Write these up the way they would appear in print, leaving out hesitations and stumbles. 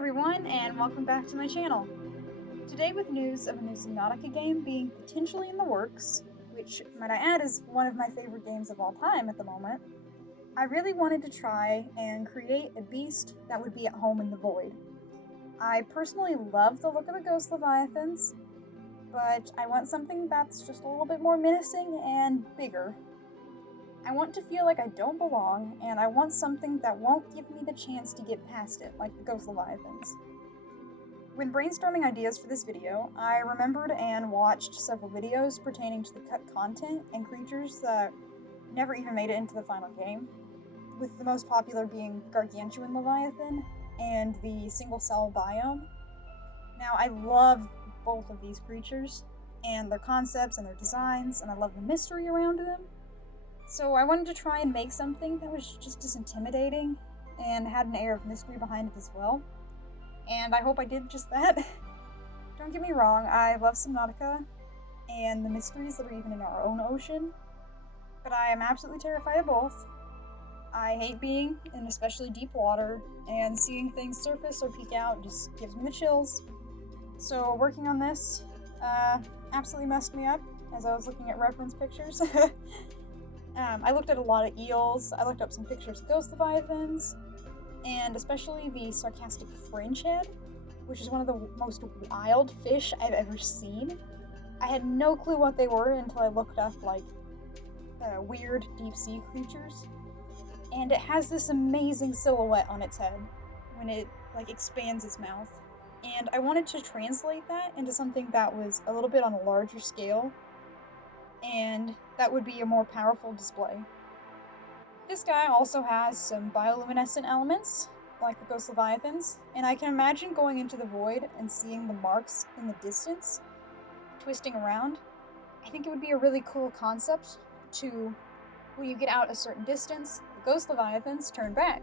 everyone, and welcome back to my channel. Today with news of a new Subnautica game being potentially in the works, which, might I add, is one of my favorite games of all time at the moment, I really wanted to try and create a beast that would be at home in the void. I personally love the look of the ghost Leviathans, but I want something that's just a little bit more menacing and bigger. I want to feel like I don't belong, and I want something that won't give me the chance to get past it, like the ghost Leviathans. When brainstorming ideas for this video, I remembered and watched several videos pertaining to the cut content and creatures that never even made it into the final game, with the most popular being Gargantuan Leviathan and the single-cell biome. Now, I love both of these creatures, and their concepts and their designs, and I love the mystery around them. So I wanted to try and make something that was just as intimidating and had an air of mystery behind it as well. And I hope I did just that. Don't get me wrong, I love Subnautica and the mysteries that are even in our own ocean, but I am absolutely terrified of both. I hate being in especially deep water, and seeing things surface or peek out just gives me the chills. So working on this absolutely messed me up as I was looking at reference pictures. I looked at a lot of eels, I looked up some pictures of ghost leviathans, and especially the sarcastic fringe head, which is one of the most wild fish I've ever seen. I had no clue what they were until I looked up, weird deep-sea creatures. And it has this amazing silhouette on its head when it, expands its mouth. And I wanted to translate that into something that was a little bit on a larger scale, and that would be a more powerful display. This guy also has some bioluminescent elements, like the ghost leviathans, and I can imagine going into the void and seeing the marks in the distance, twisting around. I think it would be a really cool concept to, when you get out a certain distance, the ghost leviathans turn back.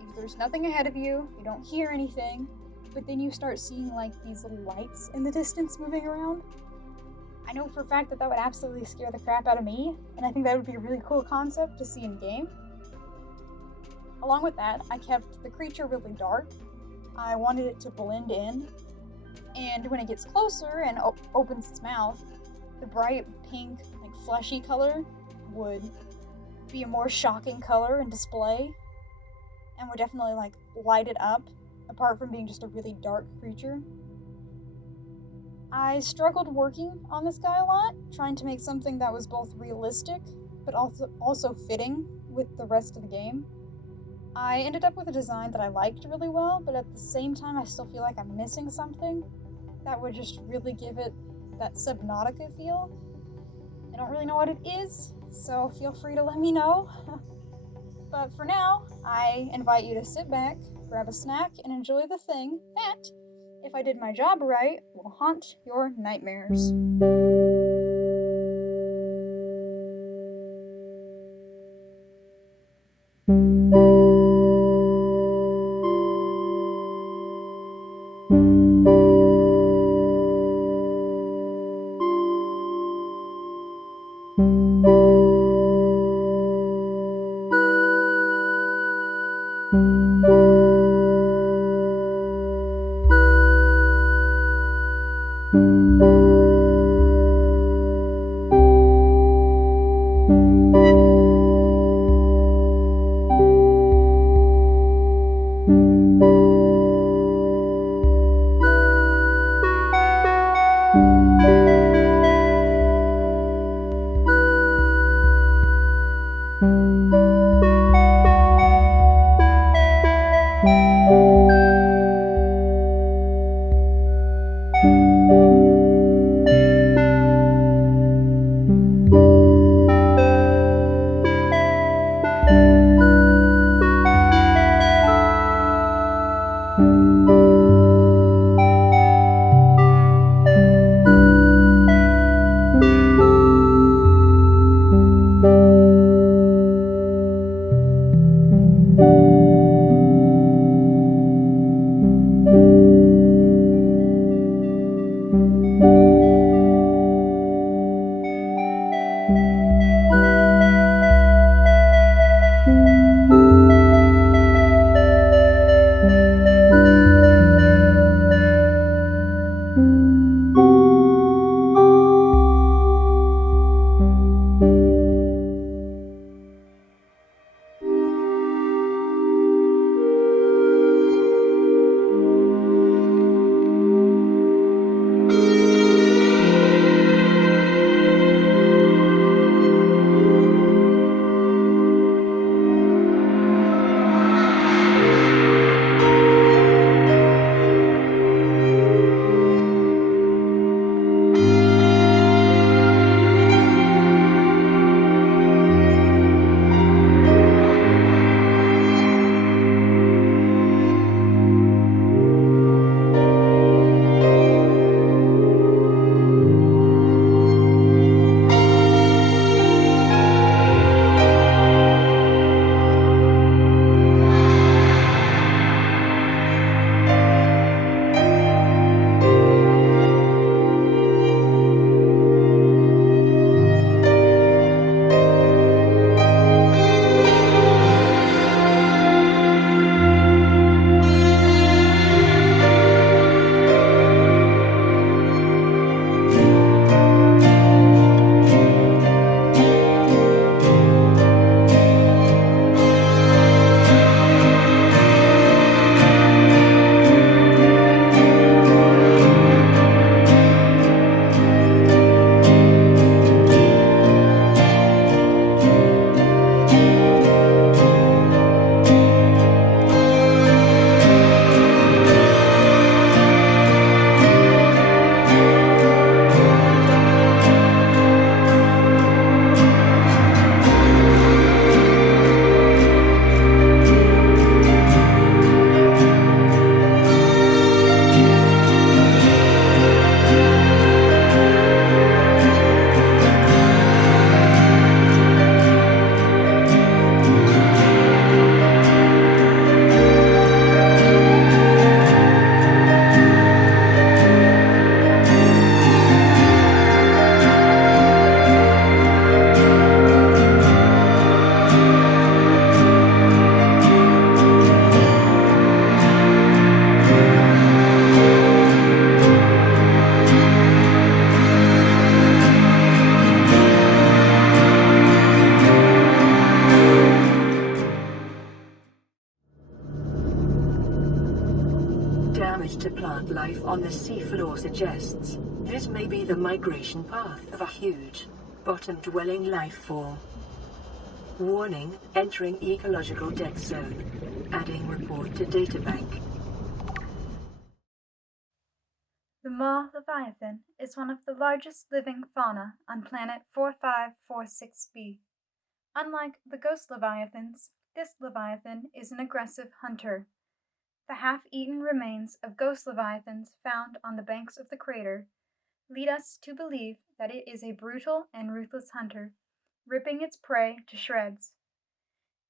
If there's nothing ahead of you, you don't hear anything, but then you start seeing these little lights in the distance moving around. I know for a fact that would absolutely scare the crap out of me, and I think that would be a really cool concept to see in game. Along with that, I kept the creature really dark. I wanted it to blend in, and when it gets closer and opens its mouth, the bright pink, fleshy color would be a more shocking color and display, and would definitely light it up, apart from being just a really dark creature. I struggled working on this guy a lot, trying to make something that was both realistic, but also fitting with the rest of the game. I ended up with a design that I liked really well, but at the same time I still feel like I'm missing something that would just really give it that Subnautica feel. I don't really know what it is, so feel free to let me know. But for now, I invite you to sit back, grab a snack, and enjoy the thing that, if I did my job right, will haunt your nightmares. to plant life on the seafloor suggests this may be the migration path of a huge, bottom-dwelling life form. Warning, entering ecological dead zone. Adding report to databank. The maw Leviathan is one of the largest living fauna on planet 4546b. Unlike the ghost leviathans, this leviathan is an aggressive hunter. The half-eaten remains of ghost leviathans found on the banks of the crater lead us to believe that it is a brutal and ruthless hunter, ripping its prey to shreds.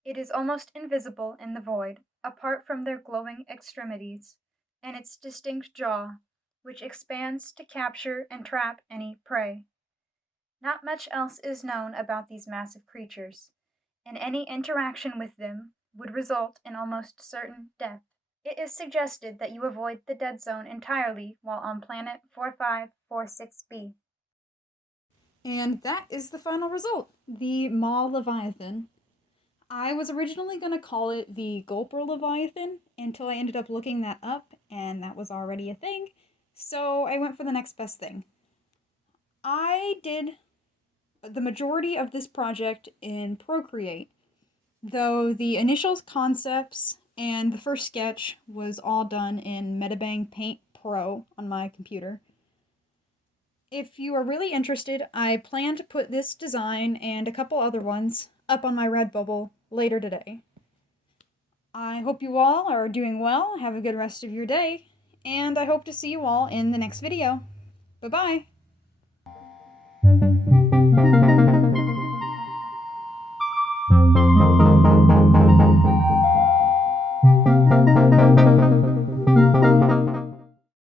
It is almost invisible in the void, apart from their glowing extremities, and its distinct jaw, which expands to capture and trap any prey. Not much else is known about these massive creatures, and any interaction with them would result in almost certain death. It is suggested that you avoid the dead zone entirely while on planet 4546b. And that is the final result, the maw Leviathan. I was originally going to call it the Gulper Leviathan until I ended up looking that up, and that was already a thing, so I went for the next best thing. I did the majority of this project in Procreate, though the initial concepts and the first sketch was all done in Metabang Paint Pro on my computer. If you are really interested, I plan to put this design and a couple other ones up on my Redbubble later today. I hope you all are doing well, have a good rest of your day, and I hope to see you all in the next video. Bye-bye!